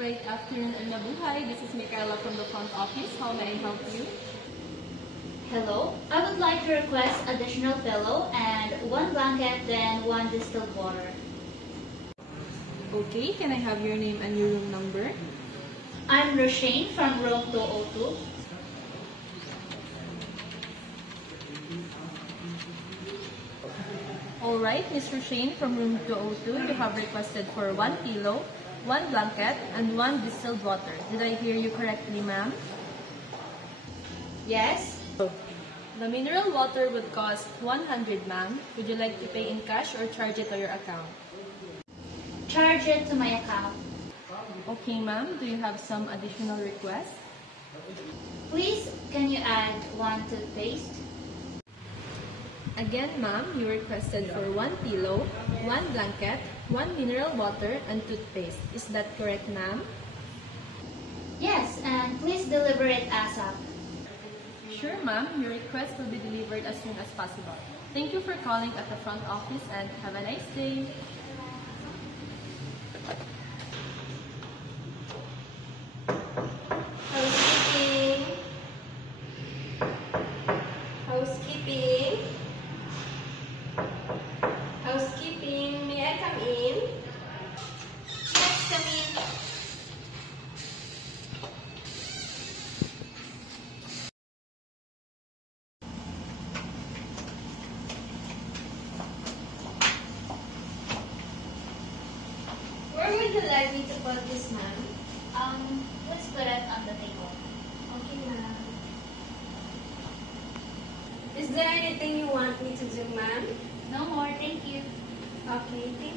Great afternoon and mabuhay. This is Michaela from the front office. How may I help you? Hello, I would like to request additional pillow and one blanket, then one distilled water. Okay, can I have your name and your room number? I'm Roshane from room 202. Alright, Ms. Roshane from room 202, you have requested for one pillow, one blanket, and one distilled water. Did I hear you correctly, ma'am? Yes? The mineral water would cost 100, ma'am. Would you like to pay in cash or charge it to your account? Charge it to my account. Okay, ma'am. Do you have some additional requests? Please, can you add one toothpaste? Again, ma'am, you requested for one pillow, one blanket, one mineral water, and toothpaste. Is that correct, ma'am? Yes, and please deliver it ASAP. Sure, ma'am. Your request will be delivered as soon as possible. Thank you for calling at the front office and have a nice day. Housekeeping. Housekeeping. Housekeeping. May I come in? Yes, come in. Where would you like me to put this, ma'am? Let's put it on the table. Okay, ma'am. Is there anything you want me to do, ma'am? No more, thank you. Okay, thank